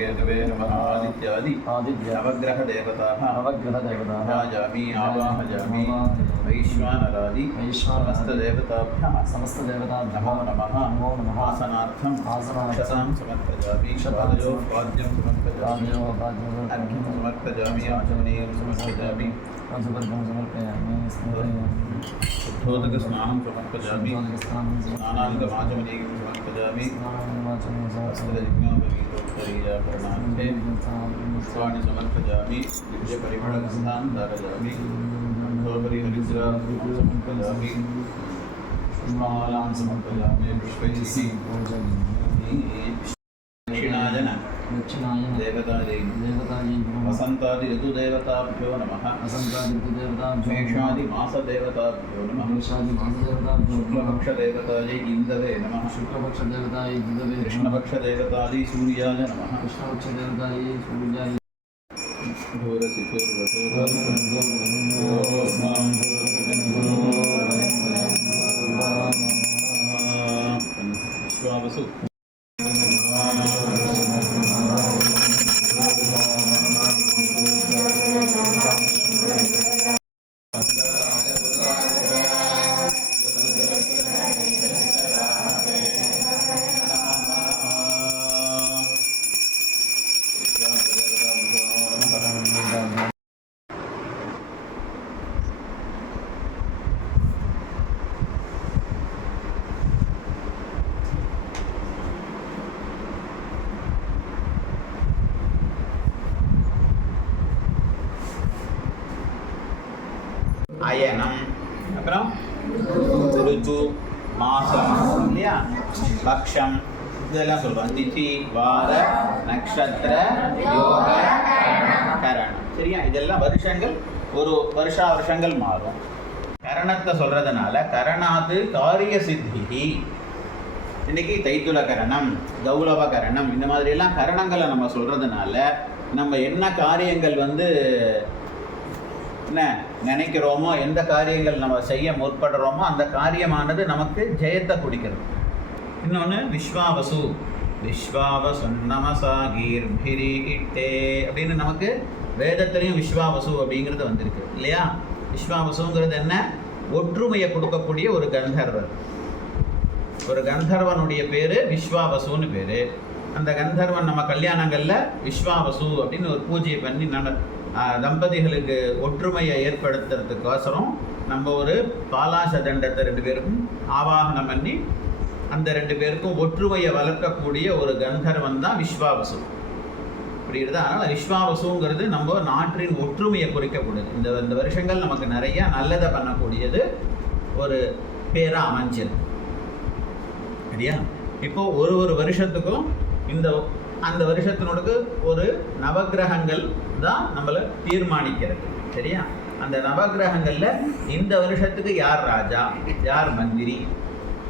కేతవే నమ ఆదిత్యాది నవగ్రహ దేవతా నవగ్రహ దేవతా ఆజామి ఆవాహజామి వైశ్వానరాది సమస్త దేవతాభ్య సమస్త దేవతా నమో నమ నమో నమ ఆసనార్థం ఆసనార్థం సమర్పజామి శవాదయో సమర్పజామి शुद्धोदकस्नानं समर्पयामि स्नानादिकवाचमनेकं समर्पयामि हस्तयज्ञोपवीतोत्तरीयाकरणार्थे पुष्पाणि समर्पयामि दिव्यपरिमलस्नानं धारयामि हरिद्रा समर्पयामि पुष्पमालां समर्पयामि దక్షిణాయ దేవతాది దేవతాది వసంతాది ఋతుదేవతాభ్యో నమ. వసంతాది ఋతుదేవతాభ్యో మేషాది మాసదేవతాభ్యో నమ. మేషాది మాసదేవతాభ్యో శుక్లపక్ష దేవతాది ఇందవే నమ. శుక్లపక్ష దేవతాది ఇందవే కృష్ణపక్ష దేవతాది సూర్యాయ அயனம். அப்புறம் ருத்து மாசம் இல்லையா? பக்ஷம் இதெல்லாம் சொல்கிறோம் திதி வார நக்ஷத்திர யோக கரணம். சரியா? இதெல்லாம் வருஷங்கள் ஒரு வருஷா வருஷங்கள் மாறும். கரணத்தை சொல்கிறதுனால கரணாது காரிய சித்தி இன்னைக்கு தைத்துல கரணம் கௌரவ கரணம் இந்த மாதிரி எல்லாம் கரணங்களை நம்ம சொல்கிறதுனால நம்ம என்ன காரியங்கள் வந்து என்ன நினைக்கிறோமோ எந்த காரியங்கள் நம்ம செய்ய முற்படுறோமோ அந்த காரியமானது நமக்கு ஜெயத்தை குடிக்கிறது. இன்னொன்று விஸ்வாவசு. விஸ்வாவசு நமசா கீர்பிரி இட்டே அப்படின்னு நமக்கு வேதத்திலையும் விஸ்வாவசு அப்படிங்கிறது வந்திருக்கு இல்லையா? விஸ்வாவசுங்கிறது என்ன? ஒற்றுமையை கொடுக்கக்கூடிய ஒரு கந்தர்வர். ஒரு கந்தர்வனுடைய பேர் விஸ்வாவசுன்னு பேர். அந்த கந்தர்வன் நம்ம கல்யாணங்களில் விஸ்வாவசு அப்படின்னு ஒரு பூஜையை பண்ணி நட தம்பதிகளுக்கு ஒற்றுமையை ஏற்படுத்துறதுக்கோசரம் நம்ம ஒரு பாலாச தண்டத்தை ரெண்டு பேருக்கும் ஆவாகனம் பண்ணி அந்த ரெண்டு பேருக்கும் ஒற்றுமையை வளர்க்கக்கூடிய ஒரு கந்தர்வன் தான் விஸ்வாவசு. புரியுறதா? அதனால் விஸ்வாவசுங்கிறது நம்ம நாட்டின் ஒற்றுமையை குறிக்கக்கூடியது. இந்த இந்த வருஷங்கள் நமக்கு நிறைய நல்லதை பண்ணக்கூடியது ஒரு பேரா அமைஞ்சிருக்கு. சரியா? இப்போ ஒரு ஒரு வருஷத்துக்கும் இந்த அந்த வருஷத்தினோடுக்கு ஒரு நவக்கிரகங்கள் தான் நம்மளை தீர்மானிக்கிறது. சரியா? அந்த நவகிரகங்களில் இந்த வருஷத்துக்கு யார் ராஜா? யார் மந்திரி?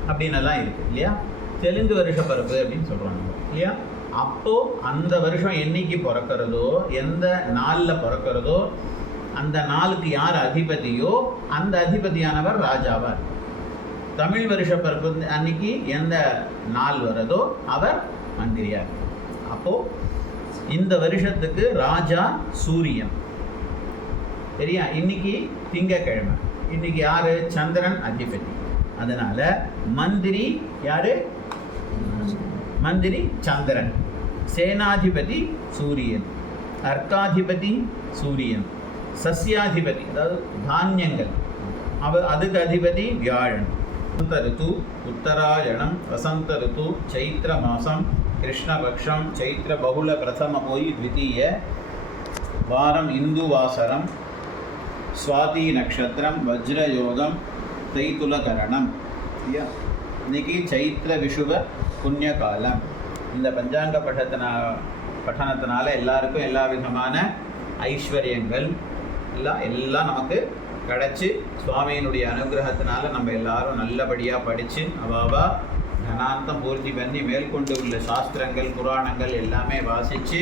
அப்படின்னு எல்லாம் இருக்கு இல்லையா? தெலுங்கு வருஷ பிறப்பு அப்படின்னு சொல்கிறாங்க இல்லையா? அப்போ அந்த வருஷம் என்னைக்கு பிறக்கிறதோ எந்த நாளில் பிறக்கிறதோ அந்த நாளுக்கு யார் அதிபதியோ அந்த அதிபதியானவர் ராஜாவார் தமிழ் வருஷ பிறப்பு அன்னைக்கு எந்த நாள் வரதோ அவர் மந்திரியார் அப்போ இந்த வருஷத்துக்கு ராஜா சூரியன். சரியா? இன்னைக்கு திங்கக்கிழமை. இன்னைக்கு யாரு? சந்திரன் அதிபதி. அதனால மந்திரி யாரு? மந்திரி சந்திரன். சேனாதிபதி சூரியன். அர்க்காதிபதி சூரியன். சஸ்யாதிபதி அதாவது தானியங்கள். அவ அதுக்கு அதிபதி வியாழன். வசந்த ரித்து உத்தராயணம் வசந்த ரித்து சைத்திர மாதம் கிருஷ்ணபக்ஷம் சைத்திர பகுல பிரதம போய் த்விதீய வாரம் இந்து வாசரம் சுவாதி நக்ஷத்திரம் வஜ்ரயோகம் தைத்துலகரணம் ஐயா இன்னைக்கு சைத்திர விஷுவ புண்ணிய காலம் இந்த பஞ்சாங்க பட்டத்தினா பட்டணத்தினால எல்லாருக்கும் எல்லா விதமான ஐஸ்வர்யங்கள் எல்லாம் எல்லாம் நமக்கு கிடச்சி சுவாமியினுடைய அனுகிரகத்தினால நம்ம எல்லாரும் நல்லபடியாக படித்து அவாவா தனாந்தம் பூர்த்தி பண்ணி மேற்கொண்டு உள்ள சாஸ்திரங்கள் புராணங்கள் எல்லாமே வாசித்து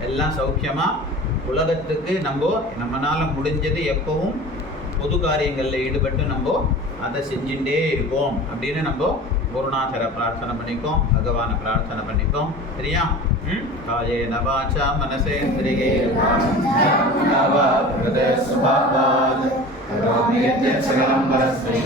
எல்லாம் சௌக்கியமாக உலகத்துக்கு நம்ம நம்மளால் முடிஞ்சது எப்பவும் பொது காரியங்களில் ஈடுபட்டு நம்ம அதை செஞ்சுட்டே இருப்போம் அப்படின்னு நம்ம குருநாதரை பிரார்த்தனை பண்ணிக்கோம் பகவானை பிரார்த்தனை பண்ணிக்கோம் சரியா? காயே நவாச்சா மனசேந்திரியே நவ ஹிருதய கரோமி சகலம் பரஸ்மை